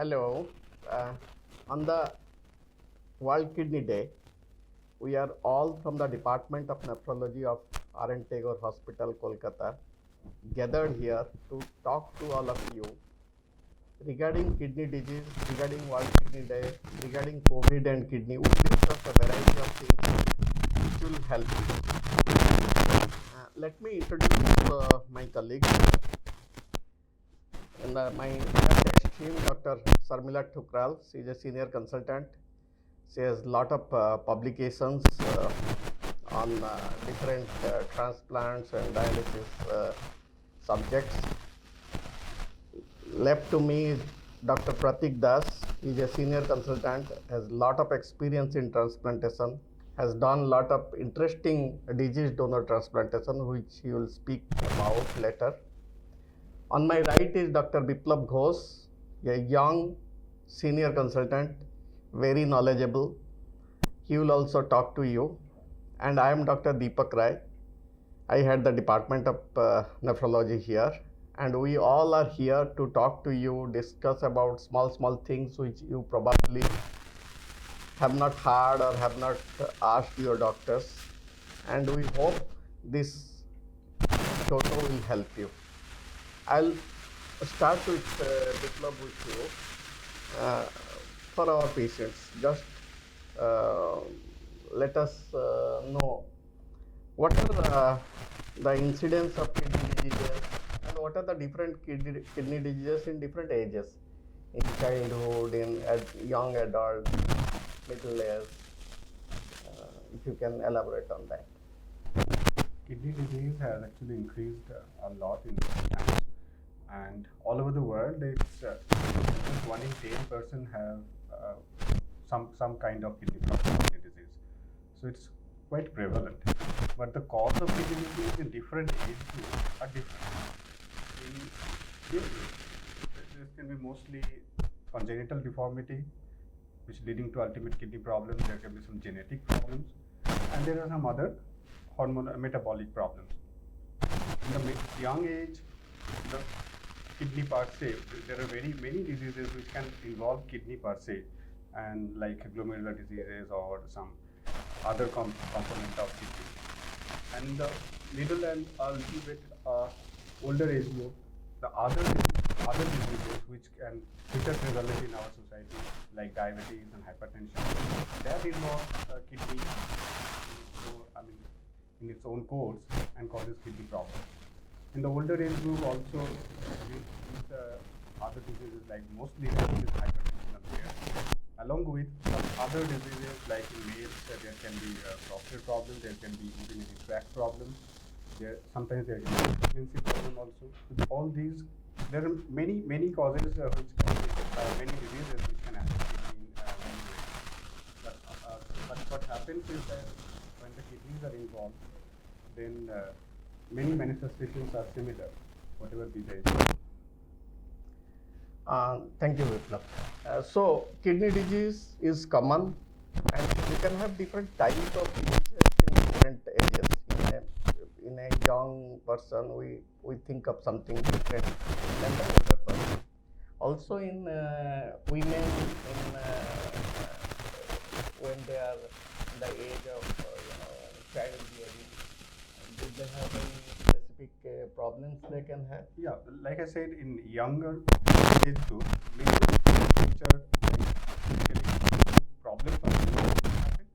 Hello. Uh, on the World Kidney Day, we are all from the Department of Nephrology of R.N. Tagore Hospital, Kolkata, gathered here to talk to all of you regarding kidney disease, regarding World Kidney Day, regarding COVID and kidney. We discuss a variety of things which will help you. Let me introduce my colleagues. And my next team, Dr. Sarmila Thukral. She is a senior consultant. She has lot of publications on different transplants and dialysis subjects. Left to me is Dr. Pratik Das. He is a senior consultant, has lot of experience in transplantation, has done lot of interesting disease donor transplantation, which he will speak about later. On my right is Dr. Biplab Ghosh, a young senior consultant, very knowledgeable. He will also talk to you. And I am Dr. Deepak Rai. I head the Department of Nephrology here. And we all are here to talk to you, discuss about small things which you probably have not heard or have not asked your doctors. And we hope this toto will help you. I'll start with Biplab with you. For our patients, just let us know what are the incidence of kidney diseases and what are the different kidney diseases in different ages, in childhood, in young adult, middle age. If you can elaborate on that. Kidney disease has actually increased a lot in recent times, and all over the world, it's just 1 in 10 person have some kind of kidney problem, kidney disease. So it's quite prevalent. But the cause of kidney disease in different age groups are different. This can be mostly congenital deformity, which leading to ultimate kidney problems. There can be some genetic problems, and there are some other hormonal metabolic problems. In the young age, the kidney per se, there are very many diseases which can involve kidney per se, and like glomerular diseases or some other component of kidney. And in the middle and a little bit older age group, the other diseases which are prevalent in our society, like diabetes and hypertension, that involve kidney. In its own course and causes kidney problems. In the older age group also, these other diseases like mostly hypertension are there. Along with some other diseases like in males, there can be prostate problems, there can be urinary tract problems, sometimes there can be pregnancy problem also. With all these, there are many causes which can be, many diseases which can affect kidney in many ways. But what happens is that when the kidneys are involved, then many manifestations are similar, whatever be the age. Thank you, Biplab. So, kidney disease is common, and you can have different types of diseases in different ages. In a young person, we think of something different than the older person. Also, in women, when they are in the age of childbearing, do they have any specific problems they can have? Yeah, like I said, in younger age group, many which are basically problems happen.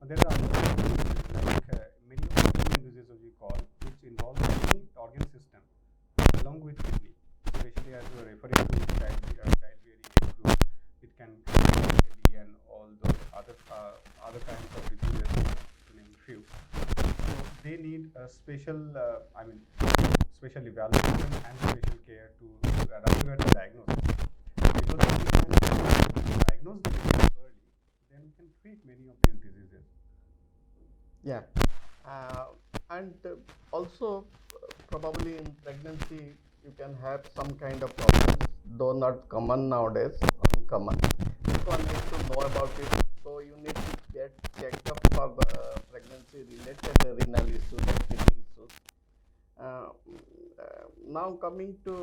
And there are other diseases like many of the human diseases we call, which involve many organ system along with kidney. Especially as we are referring to childbearing age group, it can be and all those other kinds of diseases, to name a few. So they need a special, special evaluation and special care to arrive at a diagnosis. Because if we can diagnose the disease early, then we can treat many of these diseases. Yeah, and also probably in pregnancy you can have some kind of problems, though not common nowadays, uncommon. So one needs to know about it. So you need to get checked up for the pregnancy related renal issues and kidney issues. Now coming to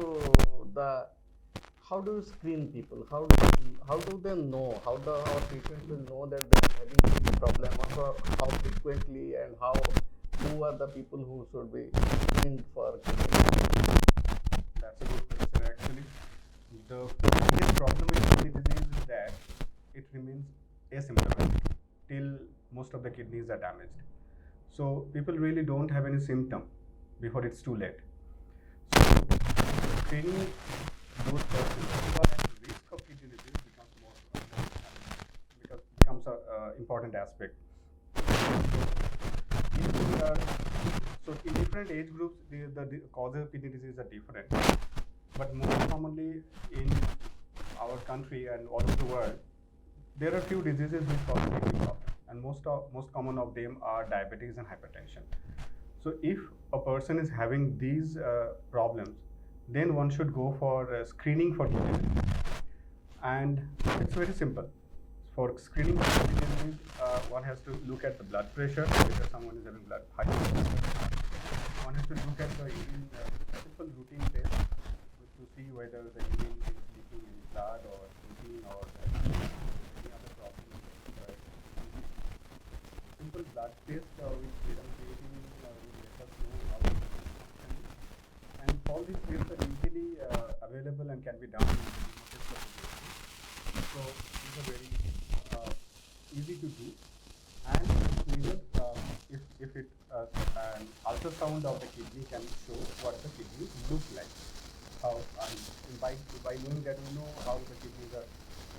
the how do you screen people? How do they know? How the our patients will know that they are having kidney problem? Or how frequently and how who are the people who should be screened for kidney problem? That's a good question. Actually, the biggest problem with kidney disease is that it remains asymptomatic till most of the kidneys are damaged. So people really don't have any symptom before it's too late. So screening those persons who are at risk of kidney disease becomes more becomes a important aspect. If we are, so in different age groups, the causes of kidney disease are different. But most commonly in our country and all over the world, there are few diseases which cause kidney problem, and most common of them are diabetes and hypertension. So if a person is having these problems, then one should go for screening for kidney disease. And it's very simple. For screening for kidney disease, one has to look at the blood pressure, whether someone is having blood high blood pressure. One has to look at the urine, simple routine test to see whether the urine is leaking in blood or protein or any other problem. Simple blood test with serum creatinine will let us know how it is. And all these tests are easily available and can be done in the remote location. So these are very easy to do. And it's needed if it an ultrasound of the kidney can show what the kidney looks like. How and by knowing that we know how the kidneys are,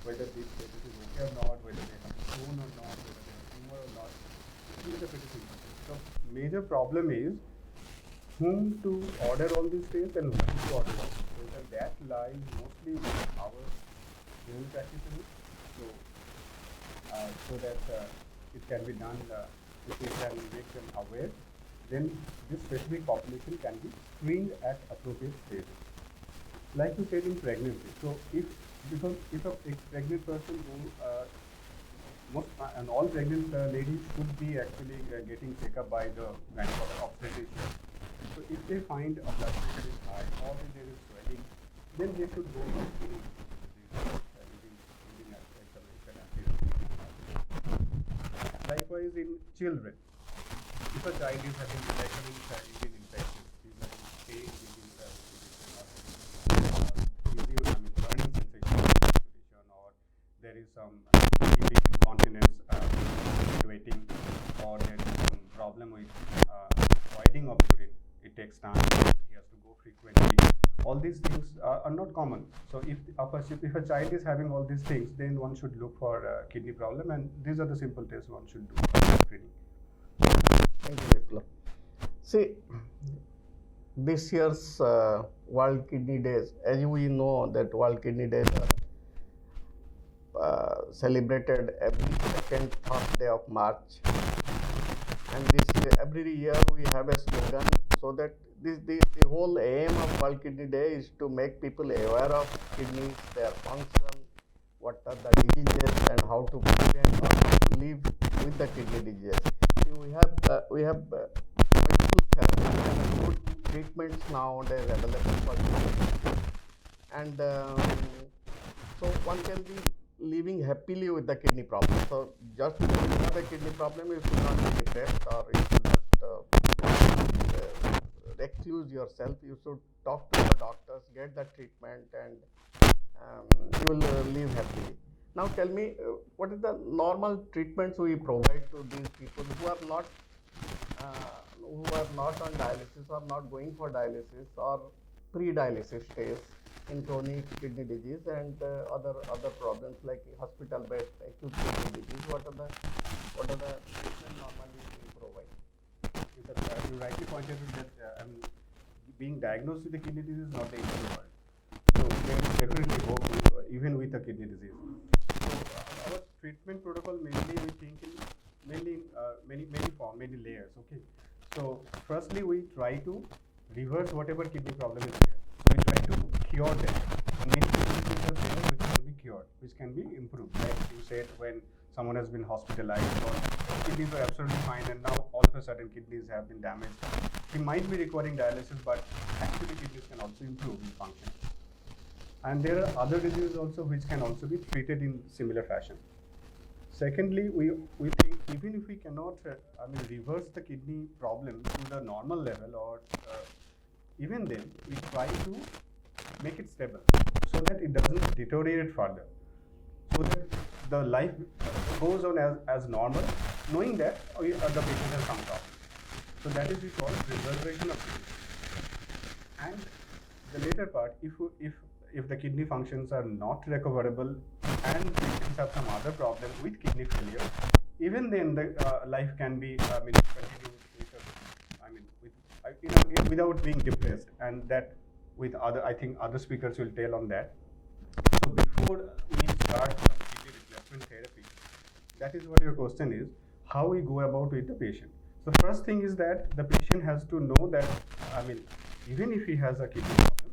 whether this is okay or not, whether they have stone or not, whether they have tumor or not. These are pretty simple. So major problem is whom to order all these tests and when to order all these tests, and that lies mostly with our general practitioners. So that it can be done, if we can make them aware, then this specific population can be screened at appropriate stages. Like you said in pregnancy, so if a pregnant person and all pregnant ladies should be actually getting checkup by the obstetrician. So if they find a blood pressure is high or if there is swelling, then they should go for screening using examination and likewise in children, if a child is having recurring urine infection, is having pain within the burning sensation or there is some bleeding incontinence waiting, or there is some problem with voiding of urine. It takes time, he has to go frequently. All these things are not common. So if a child is having all these things, then one should look for kidney problem, and these are the simple tests one should do for screening. Thank you, Viplava. See, this year's World Kidney Days, as we know that World Kidney Days are celebrated every second Thursday of March, and this every year we have a slogan, so that the whole aim of World Kidney Day is to make people aware of kidneys, their function, what are the diseases, and how to prevent or how to live with the kidney disease. We have multiple therapies and good treatments nowadays available for kidney, and so one can be living happily with the kidney problem. So just because you have a kidney problem, you should not be depressed or you should not recluse yourself. You should talk to the doctors, get the treatment, and you will live happily. Now tell me, what is the normal treatments we provide to these people who are not on dialysis or not going for dialysis or pre-dialysis stage in chronic kidney disease and other problems like hospital-based acute kidney disease? What are the treatment normally we provide? You rightly pointed out that being diagnosed with a kidney disease is not the end of the world. So there is definitely hope even with a kidney disease. So our treatment protocol mainly we think in many layers. Okay. So firstly we try to reverse whatever kidney problem is there. So we try to cure them. Many kidney diseases are there which can be cured, which can be improved. Like you said, when someone has been hospitalized or kidneys are absolutely fine and now all of a sudden kidneys have been damaged. He might be requiring dialysis, but actually kidneys can also improve in function. And there are other diseases also which can also be treated in similar fashion. Secondly, we think even if we cannot reverse the kidney problem to the normal level, or even then we try to make it stable so that it doesn't deteriorate further, so that the life goes on as normal, knowing that the patient has some problem. So that is we call preservation of kidney. And the later part, if the kidney functions are not recoverable and patients have some other problem with kidney failure, even then the life can be continued without being depressed, and that with other, I think other speakers will tell on that. So before we start some kidney replacement therapy, that is what your question is, how we go about with the patient. So first thing is that the patient has to know that, even if he has a kidney problem,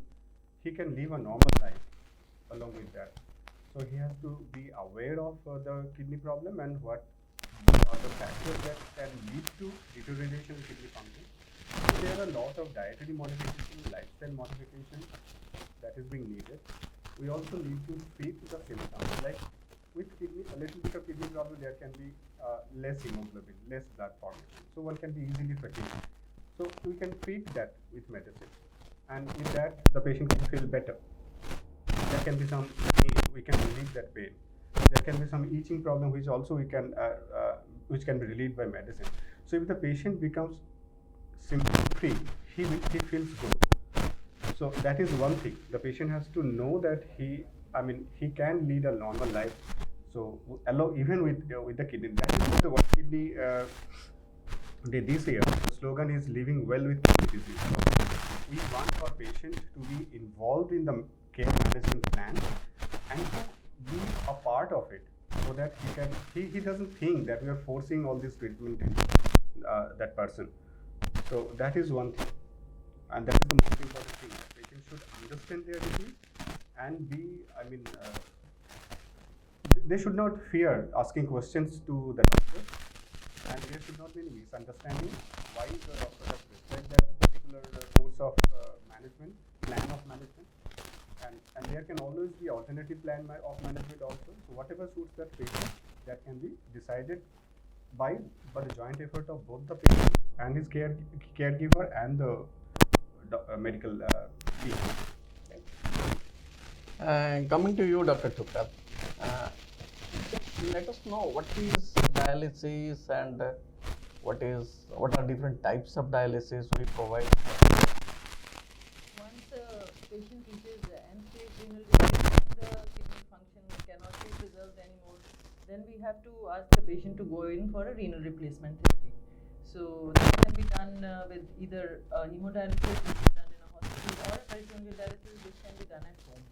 he can live a normal life along with that. So he has to be aware of the kidney problem and what are the factors that can lead to deterioration in kidney function. So there are a lot of dietary modification, lifestyle modification that is being needed. We also need to treat the symptoms, like with kidney, a little bit of kidney problem, there can be less hemoglobin, less blood formation. So one can be easily fatigued. So we can treat that with medicine, and with that the patient can feel better. There can be some pain, we can relieve that pain. There can be some itching problem, which also we can which can be relieved by medicine. So if the patient becomes symptom free, he feels good. So that is one thing. The patient has to know that he can lead a normal life. So allow even with the kidney. That is what kidney day this year. The slogan is living well with kidney disease. We want our patient to be involved in the care management plan and to be a part of it, so that he doesn't think that we are forcing all this treatment in that person. So that is one thing, and that is the most important thing. Patients should understand their disease and be, they should not fear asking questions to the doctor, and there should not be any misunderstanding why the doctor has prescribed that particular course of plan of management. And there can always be alternative plan of management also. So whatever suits that patient, that can be decided by the joint effort of both the patient and his caregiver and the medical team. Coming to you, Dr. Tukral, let us know what is dialysis and what are different types of dialysis we provide. Once a patient reaches the end-stage renal disease and the kidney function cannot be preserved anymore, then we have to ask the patient to go in for a renal replacement therapy. So this can be done with either hemodialysis, which is done in a hospital, or peritoneal dialysis, which can be done at home.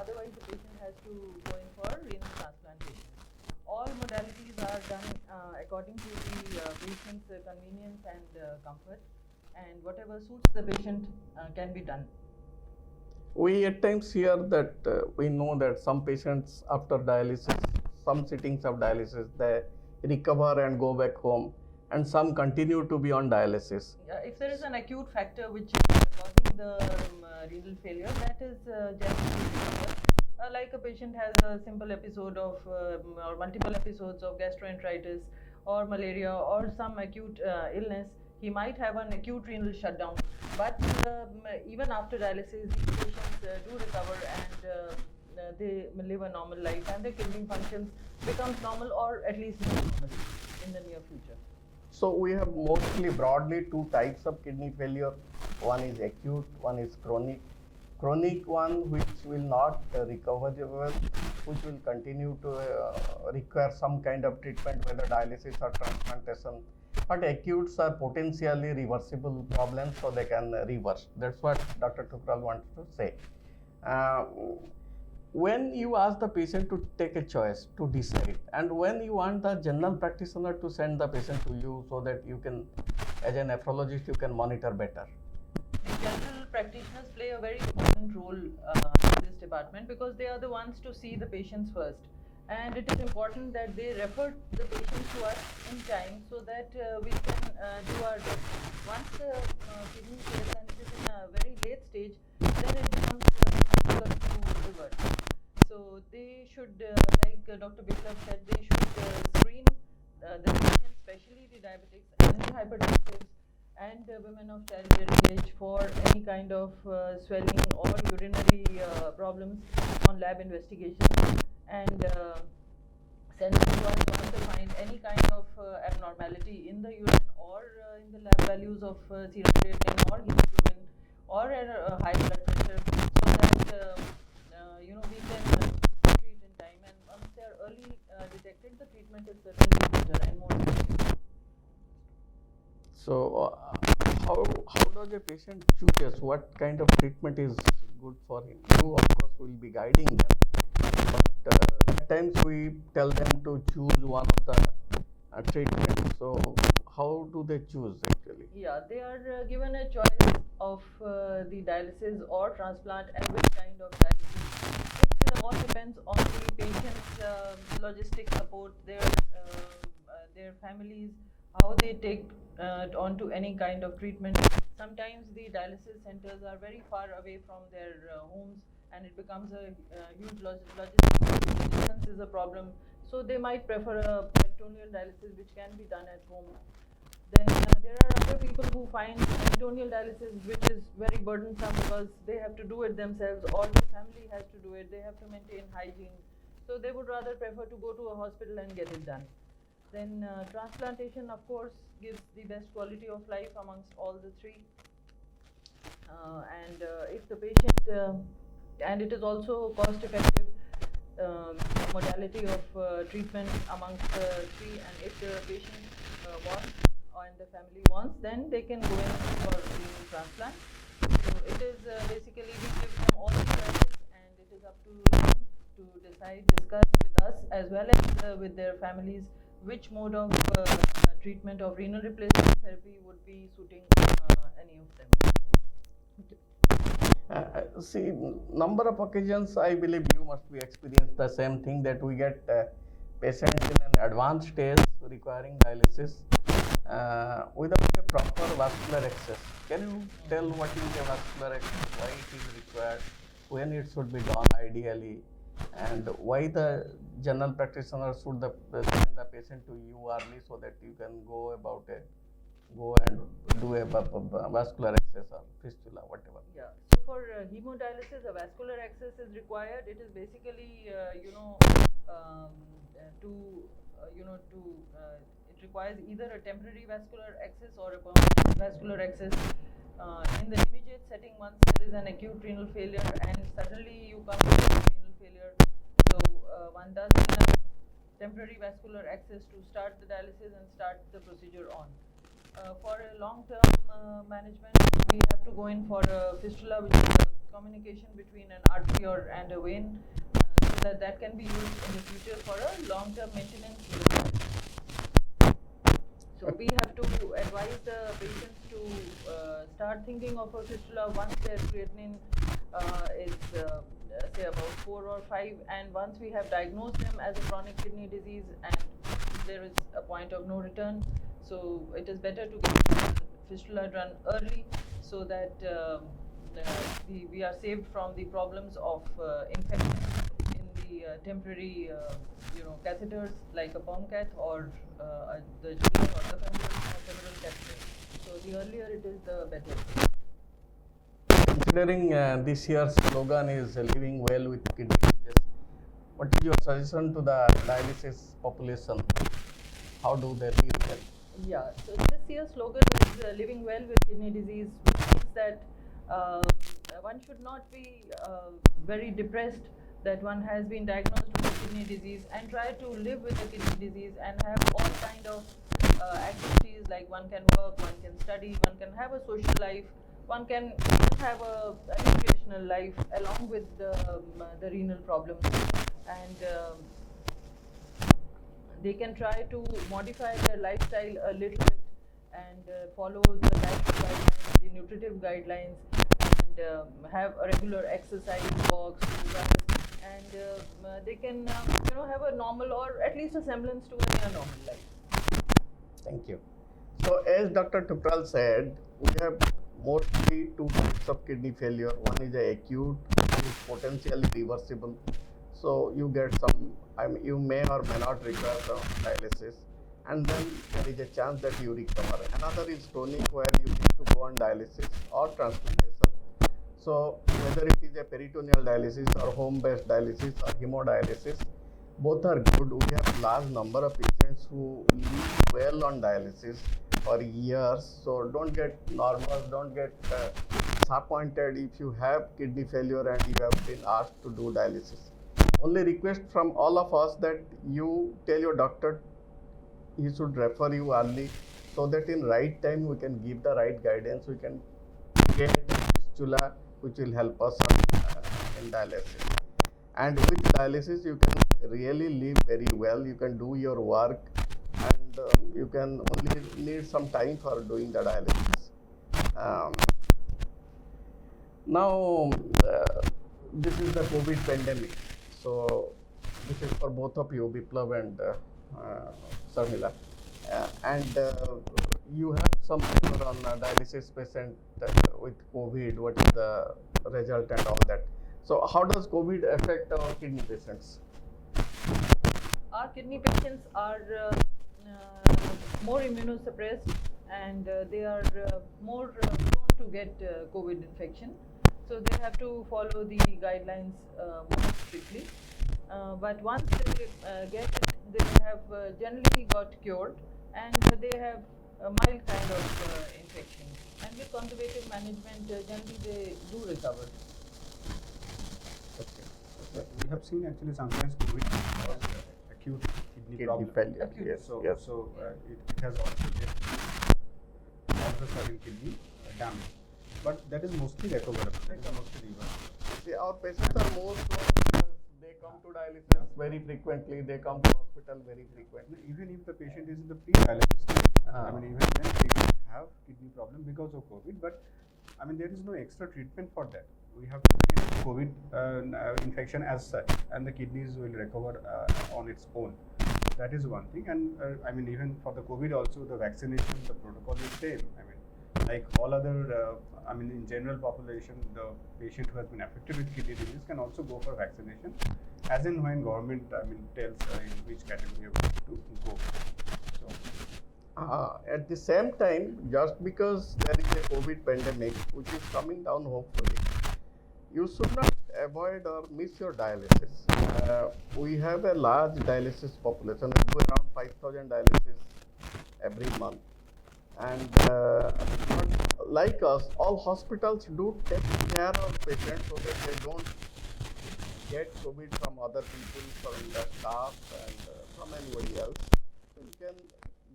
Otherwise, the patient has to go in for renal transplantation. All modalities are done according to the patient's convenience and comfort, and whatever suits the patient can be done. We at times hear that we know that some patients after dialysis, some sittings of dialysis, they recover and go back home, and some continue to be on dialysis. If there is an acute factor which is causing the renal failure, that is generally like a patient has a simple episode of or multiple episodes of gastroenteritis or malaria or some acute illness, he might have an acute renal shutdown. But even after dialysis, these patients do recover, and they live a normal life, and their kidney functions becomes normal, or at least normal in the near future. So we have mostly broadly two types of kidney failure. One is acute, one is chronic. Chronic one which will not recover well, which will continue to require some kind of treatment, whether dialysis or transplantation. But acutes are potentially reversible problems, so they can reverse. That's what Dr. Tukral wants to say. When you ask the patient to take a choice, to decide, and when you want the general practitioner to send the patient to you so that you can, as a nephrologist, you can monitor better. General practitioners play a very important role in this department, because they are the ones to see the patients first. And it is important that they refer the patients to us in time, so that we can do our best. Once the kidney fails and it is in a very late stage, then it becomes difficult burden. So they should, like Dr. Biplab said, they should screen the seniors, especially the diabetics and the hypertensives and women of childbearing age for any kind of swelling or urinary problems on lab investigation, and sensitive ones once they find any kind of abnormality in the urine or in the lab values of serum creatinine or hemoglobin or high blood pressure, so that we can treat in time, and once they are early detected, the treatment is certainly better and more effective. So, how does a patient choose what kind of treatment is good for him? You, of course, will be guiding them, but at times we tell them to choose one of the treatments. So, how do they choose actually? Yeah, they are given a choice of the dialysis or transplant and which kind of dialysis. It all depends on the patient's logistic support, their families, how they take on to any kind of treatment. Sometimes the dialysis centers are very far away from their homes, and it becomes a huge logistic. Distance is a problem, so they might prefer a peritoneal dialysis, which can be done at home. Then there are other people who find peritoneal dialysis, which is very burdensome because they have to do it themselves, or the family has to do it. They have to maintain hygiene, so they would rather prefer to go to a hospital and get it done. Then transplantation, of course, gives the best quality of life amongst all the three. And if the patient, and it is also cost effective modality of treatment amongst the three, and if the patient wants and the family wants, then they can go in for renal transplant. So it is basically, we give them all the choices, and it is up to them to decide, discuss with us as well as with their families which mode of treatment of renal replacement therapy would be suiting any of them. See, number of occasions I believe you must be experienced the same thing, that we get patients in an advanced stage requiring dialysis without a proper vascular access. Can you tell what is a vascular access, why it is required, when it should be done ideally, and why the general practitioner should send the patient to you early so that you can go and do a vascular access or fistula, whatever? Yeah. So for hemodialysis, a vascular access is required. It is basically, it requires either a temporary vascular access or a permanent vascular access. In the immediate setting, once there is an acute renal failure and suddenly you come to renal failure, so one does a temporary vascular access to start the dialysis and start the procedure on. For a long-term management, we have to go in for a fistula, which is a communication between an artery and a vein, so that can be used in the future for a long-term maintenance. So we have to advise the patients to start thinking of a fistula once their creatinine is say about 4 or 5, and once we have diagnosed them as a chronic kidney disease and there is a point of no return. So it is better to get fistula done early, so that we are saved from the problems of infection in the temporary catheters like a perm cath or the Julian or the femoral catheter. So the earlier it is, the better. Considering this year's slogan is living well with kidney disease, what is your suggestion to the dialysis population? How do they live well? Yeah, so this year's slogan is living well with kidney disease, which means that one should not be very depressed that one has been diagnosed with kidney disease, and try to live with the kidney disease and have all kind of activities, like one can work, one can study, one can have a social life, one can even have a recreational life along with the renal problems, and they can try to modify their lifestyle a little bit and follow the diet guidelines, the nutritive guidelines, and have a regular exercise, walks, runs, and they can have a normal or at least a semblance to a normal life. Thank you. So, as Dr. Tupral said, we have mostly two types of kidney failure. One is acute, which is potentially reversible. So you get some, I mean, you may or may not require some dialysis, and then there is a chance that you recover. Another is chronic, where you need to go on dialysis or transplantation. So whether it is a peritoneal dialysis or home-based dialysis or hemodialysis, both are good. We have large number of patients who live well on dialysis for years. So don't get nervous, don't get disappointed if you have kidney failure and you have been asked to do dialysis. Only request from all of us that you tell your doctor he should refer you early, so that in right time we can give the right guidance, we can create fistula which will help us in dialysis. And with dialysis you can really live very well, you can do your work, and you can only need some time for doing the dialysis. Now this is the COVID pandemic, so this is for both of you, Biplav and Sarmila, and you have some paper on dialysis patient with COVID, what is the result and all that. So how does COVID affect our kidney patients? Our kidney patients are more immunosuppressed, and they are more prone to get COVID infection. So they have to follow the guidelines more strictly. But once they get it, they have generally got cured, and they have a mild kind of infection. And with conservative management, generally they do recover. Okay. We have seen actually sometimes COVID cause acute kidney Kidney problem. failure. Acute. Yes. So, yes. so it has also led to cause a certain kidney damage. But that is mostly recoverable. That is mostly reversible. See, our patients are more prone because they come to dialysis very frequently. They come to hospital very frequently. Even if the patient is in the pre-dialysis stage, I mean, even then they can have kidney problem because of COVID. But I mean, there is no extra treatment for that. We have to treat COVID infection as such, and the kidneys will recover on its own. That is one thing. And I mean, even for the COVID also, the vaccination, the protocol is same. I mean, like all other, I mean, in general population, the patient who has been affected with kidney disease can also go for vaccination, as in when government, I mean, tells in which category to go. So, At the same time, just because there is a COVID pandemic, which is coming down hopefully, you should not avoid or miss your dialysis. We have a large dialysis population. We do around 5,000 dialysis every month. And not like us, all hospitals do take care of patients so that they don't get COVID from other people, from the staff, and from anybody else. So you can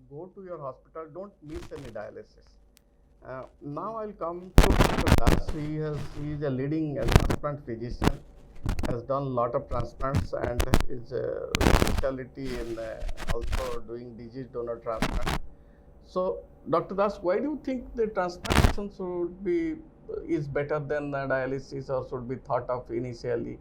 go to your hospital, don't miss any dialysis. Now I'll come to Dr. Das. He is a leading transplant physician, has done a lot of transplants, and is a specialty in also doing disease donor transplant. So, Dr. Das, why do you think the transplantation is better than dialysis, or should be thought of initially?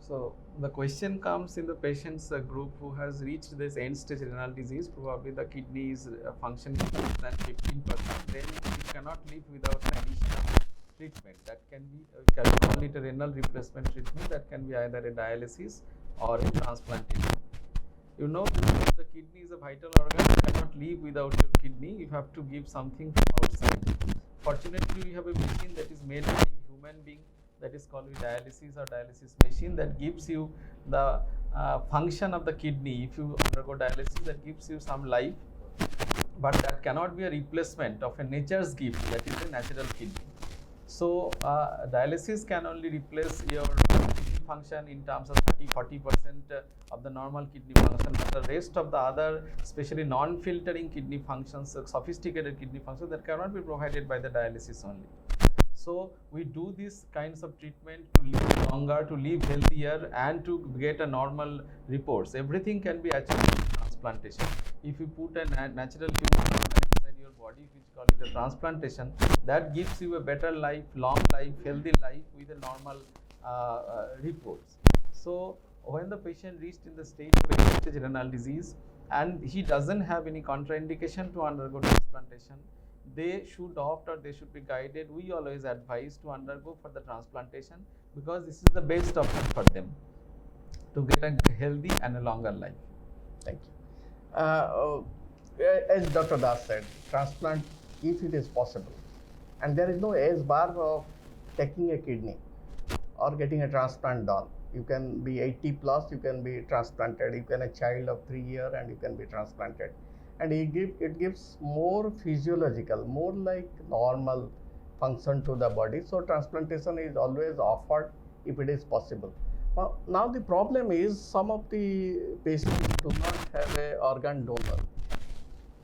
So the question comes in the patient's group who has reached this end stage renal disease. Probably the kidney is functioning less than 15%. Then you cannot live without an additional treatment. That can be can call it a renal replacement treatment. That can be either a dialysis or a transplantation. You know, the kidney is a vital organ. You cannot live without your kidney. You have to give something from outside. Fortunately, we have a machine that is made by a human being, that is called dialysis or dialysis machine, that gives you the function of the kidney. If you undergo dialysis, that gives you some life, but that cannot be a replacement of a nature's gift, that is a natural kidney. So dialysis can only replace your kidney function in terms of 30-40% of the normal kidney function, but the rest of the other, especially non-filtering kidney functions, sophisticated kidney functions, that cannot be provided by the dialysis only. So we do these kinds of treatment to live longer, to live healthier, and to get a normal reports. Everything can be achieved with transplantation. If you put a natural human organ inside your body, which call it a transplantation, that gives you a better life, long life, healthy life with a normal reports. So when the patient reached in the stage of end-stage renal disease and he doesn't have any contraindication to undergo transplantation, they should opt or they should be guided. We always advise to undergo for the transplantation because this is the best option for them to get a healthy and a longer life. Thank you. As Dr. Das said, transplant, if it is possible, and there is no age bar of taking a kidney or getting a transplant done. You can be 80 plus, you can be transplanted. You can a child of 3 years and you can be transplanted. And it gives more physiological, more like normal function to the body. So transplantation is always offered if it is possible. Now the problem is some of the patients do not have a organ donor.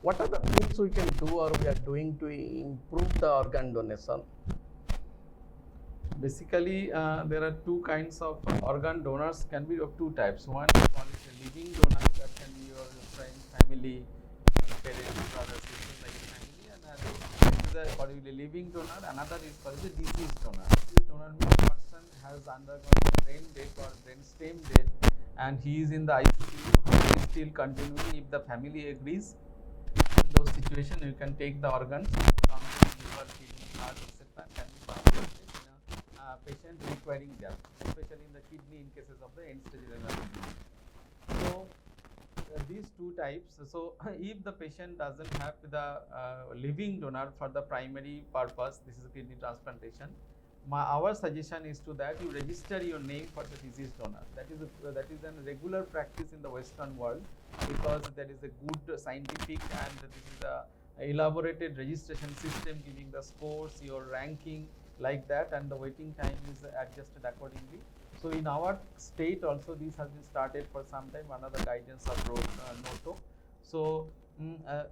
What are the things we can do or we are doing to improve the organ donation? Basically, there are two kinds of organ donors, can be of two types. One is called a living donor, that can be your friend, family, parents, brothers, sisters, like a family, and this is a called a living donor. Another is called a deceased donor. This donor means person has undergone brain death or brain stem death, and he is in the ICU. He is still continuing. If the family agrees, in those situations you can take the organs from the liver, kidney, heart, etc. can be transplanted in a patient requiring that, especially in the kidney in cases of the end-stage renal disease. So these two types. So if the patient doesn't have the living donor for the primary purpose, this is a kidney transplantation. Our suggestion is to that you register your name for the deceased donor. That is a regular practice in the Western world because there is a good scientific and this is a elaborated registration system giving the scores, your ranking like that, and the waiting time is adjusted accordingly. So in our state also this has been started for some time under the guidance of NOTO. So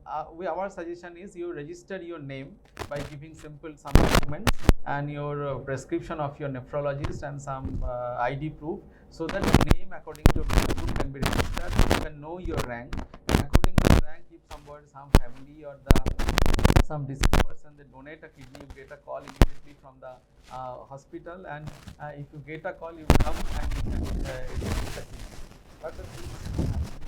our suggestion is you register your name by giving some documents and your prescription of your nephrologist and some ID proof, so that your name according to blood group can be registered. You can know your rank, and according to the rank, if some family or some deceased person they donate a kidney, you get a call immediately from the hospital, and if you get a call, you come and you can receive the kidney. But the thing is,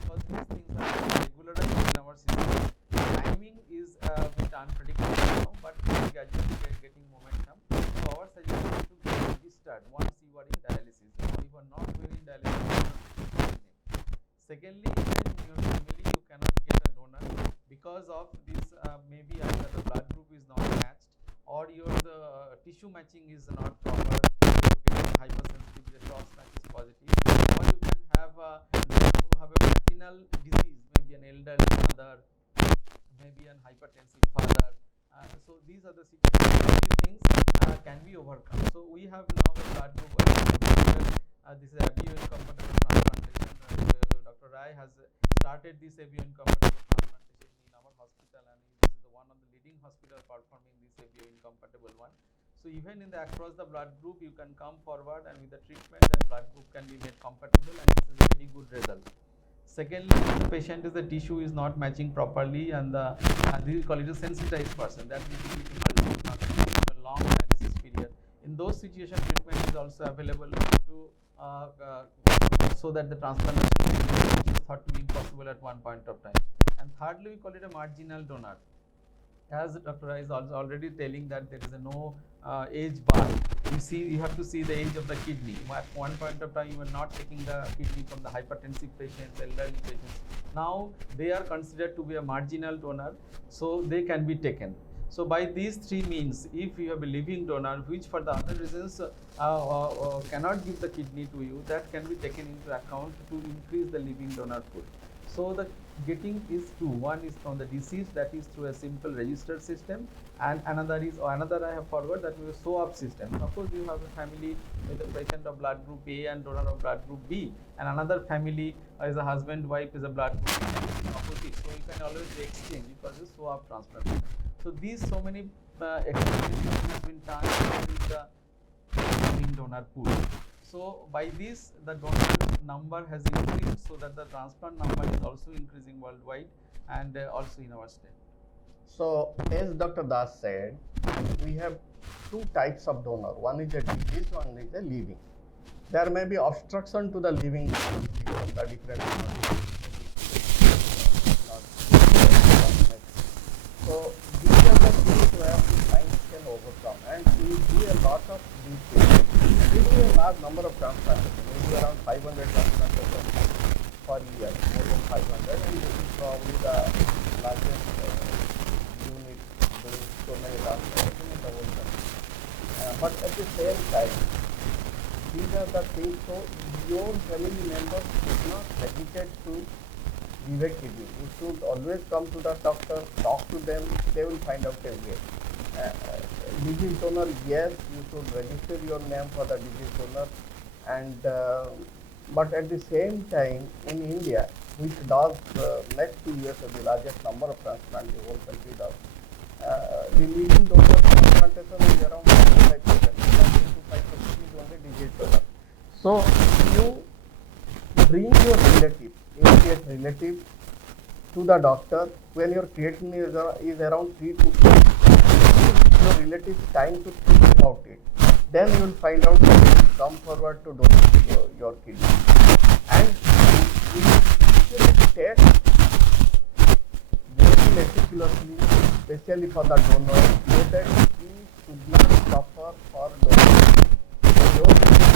because these things are regularized in our system, timing is a bit unpredictable now, but gradually getting momentum. So our suggestion is to get registered once you are in dialysis. If you are not in dialysis, secondly, in your family you cannot get a donor because of this, maybe either the blood group is not matched or the tissue matching is not proper, you are getting hypersensitivity, the cross match is positive, or you can have who have a retinal disease, maybe an elderly mother, maybe an hypertensive father. So these are the situations. These things can be overcome. So we have now a blood group. This is ABO incompatible transplantation. Dr. Rai has started this ABO incompatible transplantation in our hospital, and this is one of the leading hospital performing this ABO incompatible one. So even in the across the blood group, you can come forward, and with the treatment, that blood group can be made compatible, and this is a very good result. Secondly, if the patient is the tissue is not matching properly, and we call it a sensitized person, that will be a long analysis period. In those situations, treatment is also available to so that the transplantation is thought to be impossible at one point of time. And thirdly, we call it a marginal donor. As Dr. Rai is also already telling that there is no age bar. You have to see the age of the kidney. At one point of time, you are not taking the kidney from the hypertensive patients, elderly patients. Now they are considered to be a marginal donor, so they can be taken. So by these three means, if you have a living donor, which for the other reasons cannot give the kidney to you, that can be taken into account to increase the living donor pool. So the getting is two. One is from the deceased, that is through a simple registered system, and another I have forward, that is a SOAP system. Suppose you have a family with a patient of blood group A and donor of blood group B, and another family is a husband, wife is a blood group opposite. So you can always exchange because it's SOAP transplantation. So these so many experiments have been done with the living donor pool. So by this, the donor number has increased, so that the transplant number is also increasing worldwide and also in our state. So as Dr. Das said, we have two types of donor. One is a disease, one is a living. There may be obstruction to the living because the different. So these are the two where the science can overcome. And we do a lot of these things. We do a large number of transplantations, maybe around 500 transplantations per year, more than 500, and this is probably the largest unit doing so many transplantations in the whole country. But at the same time, these are the things, so your family members should not hesitate to give a kidney. You should always come to the doctor, talk to them, they will find out a way. Disease donor, yes, you should register your name for the disease donor, and but at the same time, in India, which does next to US the largest number of transplants, the whole country does, the leading donor transplantation is around 95%. 95% is only disease donor. So you bring your relative, immediate relative, to the doctor when your creatinine is around 3 to 4. Give your relatives time to think about it. Then you will find out that you will come forward to donate your kidney. And we usually test very meticulously, especially for the donor, so that he should not suffer for donating. Your kidney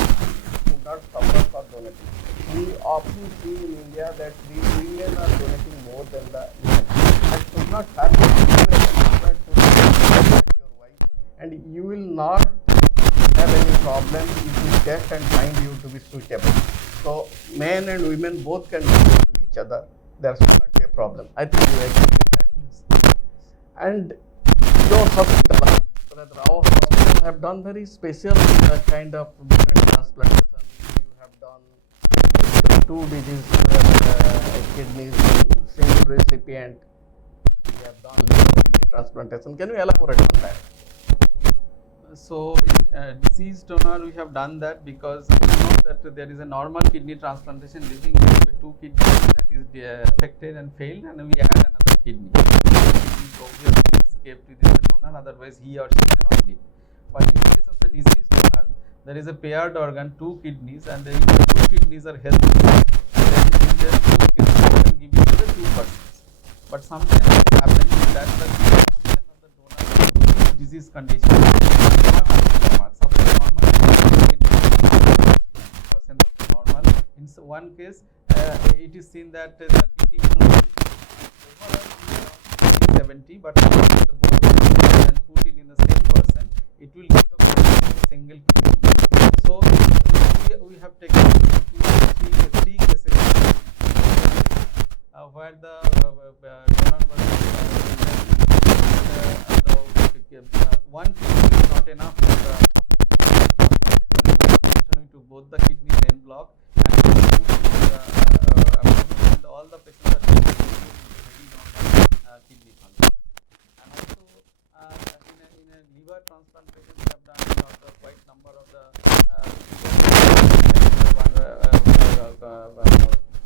should not suffer for donating. We often see in India that the women are donating more than the men. That should not happen. You donate your wife, and you will not have any problem if we test and find you to be suitable. So men and women both can donate to each other. There should not be a problem. I think you agree with that. And your hospital, our hospital have done very special kind of different transplantation. You have done two disease kidneys in single recipient. We have done liver kidney transplantation. Can you elaborate on that? So in deceased donor, we have done that because we know that there is a normal kidney transplantation living with two kidneys that is affected and failed, and we add another kidney. Obviously is kept within the donor, otherwise he or she cannot live. But in case of the deceased donor, there is a paired organ, two kidneys, and the two kidneys are healthy. And then in those cases, we can give it to the two persons. But sometimes it is happening that the function of the donor is disease condition. Suppose normal percent of the normal. In one case, it is seen that the kidney function overall 70, but if the both kidneys and put it in the same person, it will give a single kidney. So we have taken three cases where the donor was one kidney is not enough for the transplantation. We took both the kidneys en bloc and put and all the patients are very normal kidney function. And also in a liver transplantation, we have done quite number of the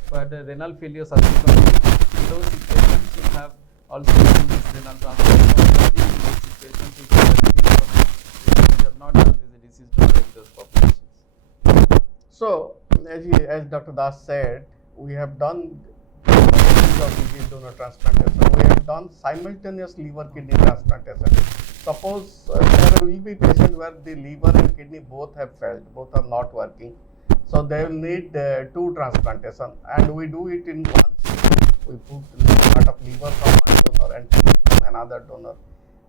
where the renal failure subsequently. In those situations, we have also done this renal transplantation. In those situations, we have not done this disease donor in those populations. So, as Dr. Das said, we have done of disease donor transplantation. We have done simultaneous liver kidney transplantation. Suppose there will be patient where the liver and kidney both have failed, both are not working. So they will need two transplantation, and we do it in one sitting. We put part of liver from one donor and kidney from another donor,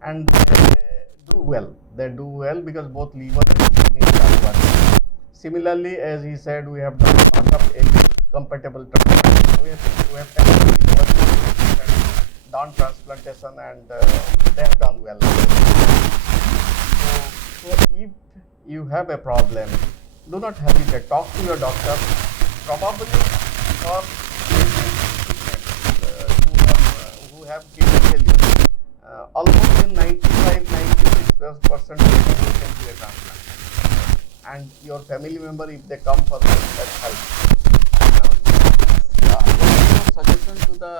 and they do well. They do well because both liver and kidney are working. Similarly, as he said, we have done a lot of compatible transplantation. We have actually worked and done transplantation, and they have done well. So if you have a problem, do not hesitate. Talk to your doctor. Probably for who have kidney failure, almost in 95-96% can be a transplant. And your family member, if they come for that helps. What is your suggestion to the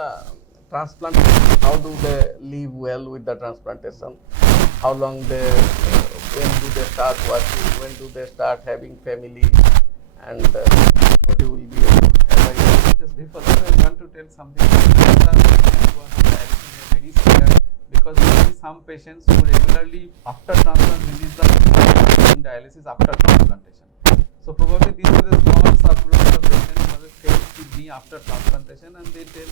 transplantation? How do they live well with the transplantation? How long they, when do they start working? When do they start having family? And what you will be Just before that, I want to tell something. Very scared because because we see some patients who regularly after transplant release the hospital dialysis after transplantation. So probably this is a small subgroup of patients who have a failed kidney after transplantation, and they tell,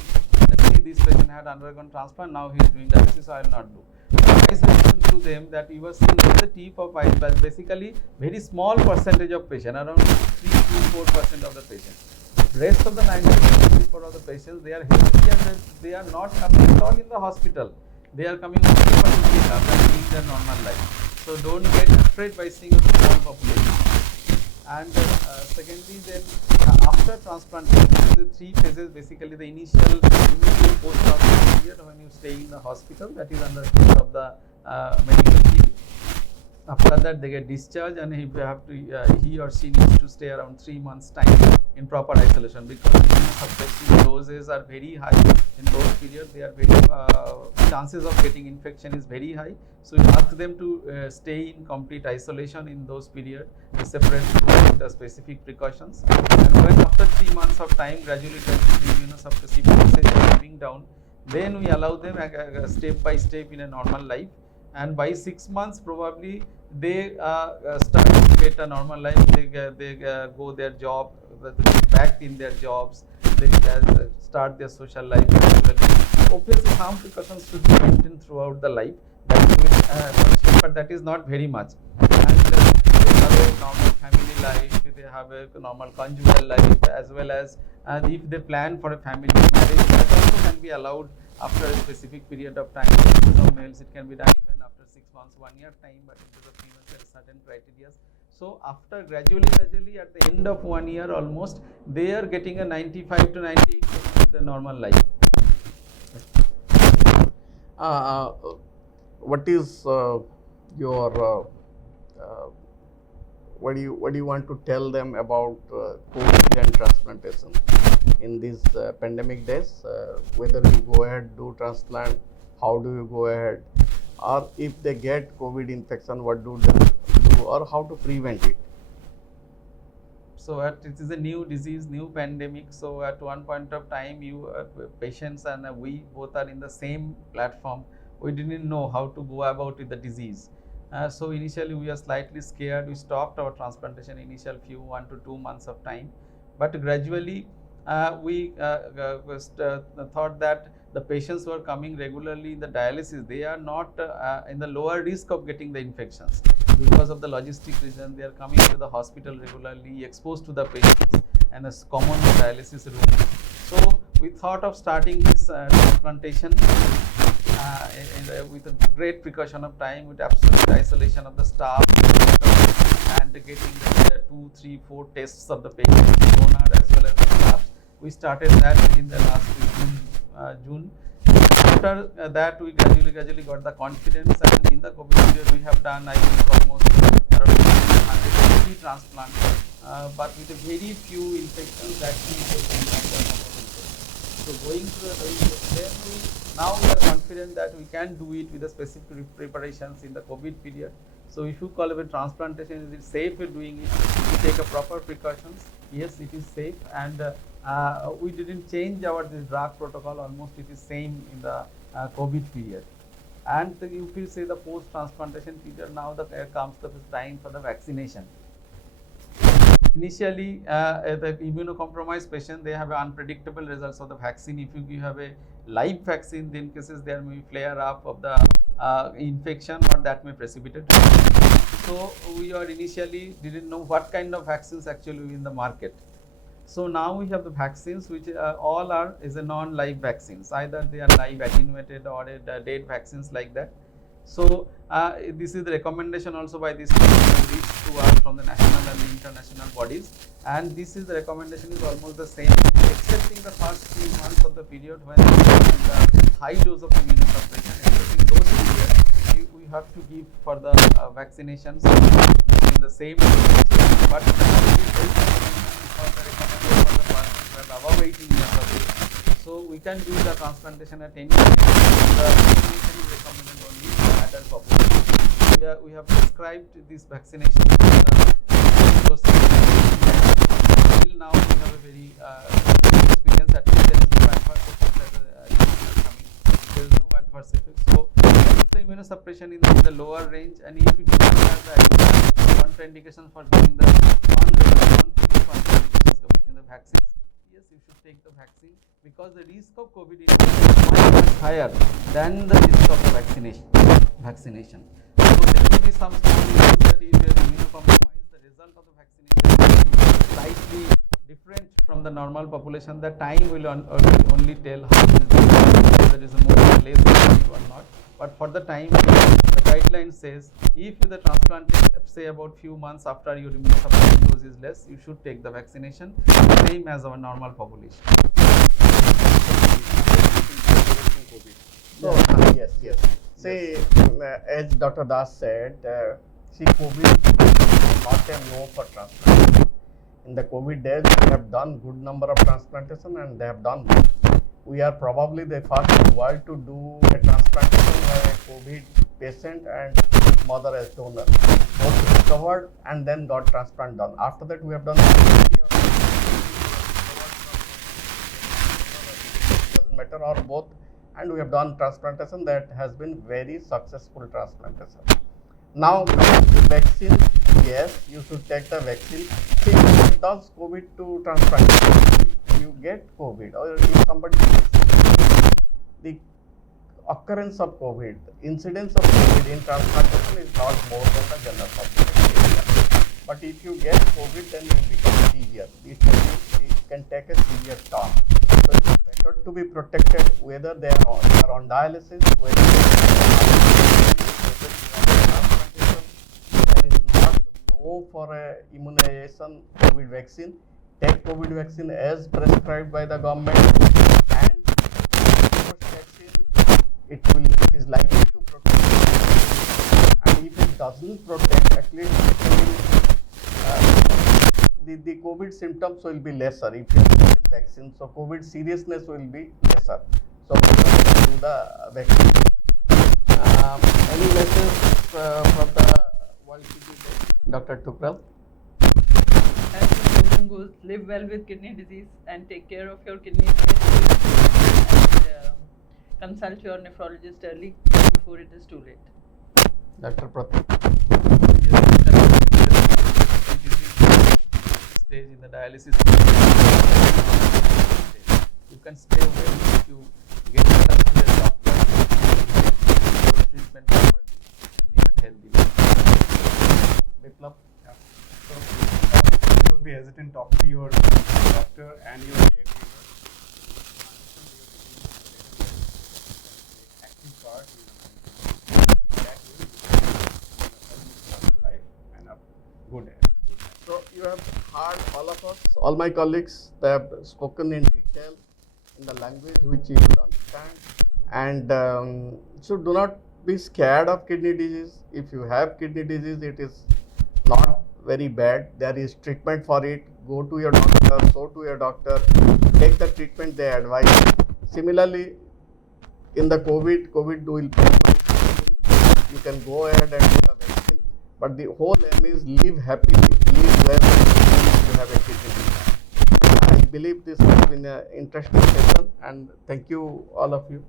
see, this patient had undergone transplant, now he is doing dialysis, I will not do. I suggestion to them that you are seeing the tip of iceberg, basically very small percentage of patient, around 3 to 4% of the patients. Rest of the 90% of the patients, they are healthy and they are not coming at all in the hospital. They are coming only for the checkup and living their normal life. So don't get afraid by seeing a small population. And secondly, then after transplantation, the 3 phases, basically the initial, immediate post-transplant period when you stay in the hospital, that is under care of the medical team. After that, they get discharged, and he or she needs to stay around 3 months time in proper isolation, because immunosuppressive doses are very high in those periods. They are very chances of getting infection is very high. So you ask them to stay in complete isolation in those periods, a separate room with the specific precautions. And when after 3 months of time, gradually the immunosuppressive doses are coming down, then we allow them step by step in a normal life. And by 6 months, probably they start to get a normal life. They go their job, back in their jobs. They start their social life regularly. Obviously, some precautions should be maintained throughout the life, but that is not very much. And they have a normal family life. They have a normal conjugal life, as well as if they plan for a family marriage, that also can be allowed after a specific period of time. In some males, it can be done even after 6 months, 1 year time, but in the females, there are certain criteria. So after gradually at the end of 1 year almost, they are getting a 95 to 98% of their normal life. What is your what do you want to tell them about COVID and transplantation in these pandemic days? Whether you go ahead do transplant, how do you go ahead, or if they get COVID infection, what do they do, or how to prevent it? So it is a new disease, new pandemic. So at one point of time, you patients and we both are in the same platform. We didn't know how to go about with the disease. So initially we were slightly scared. We stopped our transplantation initial 1 to 2 months of time, but gradually we thought that the patients who are coming regularly in the dialysis, they are not in the lower risk of getting the infections because of the logistic reason. They are coming to the hospital regularly, exposed to the patients and a common dialysis room. So we thought of starting this transplantation with a great precaution of time, with absolute isolation of the staff and getting the 2, 3, 4 tests of the patient, donor as well as the staff. We started that in the last June. After that, we gradually got the confidence, and in the COVID period, we have done, I think, almost around 150 transplants, but with a very few infections that so going through now we are confident that we can do it with the specific preparations in the COVID period. So if you call it a transplantation, is it safe doing it? We take a proper precautions. Yes, it is safe, and we didn't change our this drug protocol. Almost it is same in the COVID period. And if you say the post-transplantation period, now comes the time for the vaccination. Initially, the immunocompromised patient, they have unpredictable results of the vaccine. If you have a live vaccine, then cases there may flare up of the infection, or that may precipitate. So we are initially didn't know what kind of vaccines actually in the market. So now we have the vaccines which all are is a non-live vaccines. Either they are live attenuated or dead vaccines like that. So this is the recommendation also by this reached to us from the national and the international bodies, and this is the recommendation is almost the same, excepting the first 3 months of the period when the high dose of immunosuppression. Excepting those periods, we have to give for the vaccinations in the same dosage, but above 18 years of age. So we can do the transplantation at any time. The vaccination is recommended only for adult population. We have prescribed this vaccination to the till now we have a very good experience. At least there is no adverse effects that are coming. There is no adverse effects. So immunosuppression in the lower range, and if you do not have the additional contraindications for giving the contraindications for giving the vaccines, yes, you should take the vaccine, because the risk of COVID is much higher than the risk of the vaccination. So there will be some small issues that if you are immunocompromised, the result of the vaccination will be slightly different from the normal population. The time will only tell how it is different, whether it is more or less effective or not. But for the time, the guideline says if the transplant is say about few months after your immunosuppression dose is less, you should take the vaccination, same as our normal population. So, yes. See, as Dr. Das said, see, COVID is not a no for transplant. In the COVID days, we have done good number of transplantation and they have done good. We are probably the first in the world to do a transplantation where a COVID patient and his mother as donor both recovered and then got transplant done. After that, we have done doesn't matter, or both, and we have done transplantation that has been very successful transplantation. Now coming to vaccine, yes, you should take the vaccine. See, what does COVID to transplantation? If you get COVID, or if somebody gets the occurrence of COVID, incidence of COVID in transplantation is not more than the general population. But if you get COVID, then you become severe. It can take a severe toll. So it is better to be protected whether they are on dialysis, whether there is not no for a immunization COVID vaccine. Take COVID vaccine as prescribed by the government, and post vaccine it is likely to protect you. And if it doesn't protect, at least the COVID symptoms will be lesser if you have taken vaccine. So COVID seriousness will be lesser. So better do the vaccine. Any lessons from the World Kidney Day, Dr. Tukral? As the slogan goes, live well with kidney disease and take care of your kidney disease, and consult your nephrologist early before it is too late. Dr. Pratik? Stage in the dialysis, you can stay away if you get in touch with a doctor, your treatment properly, and live a healthy life. Biplab? Yeah. So don't be hesitant. Talk to your doctor and your caregiver. Active part in that will life and a good health. So you have heard all of us, all my colleagues, they have spoken in detail in the language which you will understand. And so do not be scared of kidney disease. If you have kidney disease, it is not very bad. There is treatment for it. Go to your doctor, show to your doctor, take the treatment they advise. Similarly, in the COVID will minimize. You can go ahead and do the vaccine. But the whole aim is live happily, live well, if you have a kidney disease. I believe this has been an interesting session, and thank you all of you.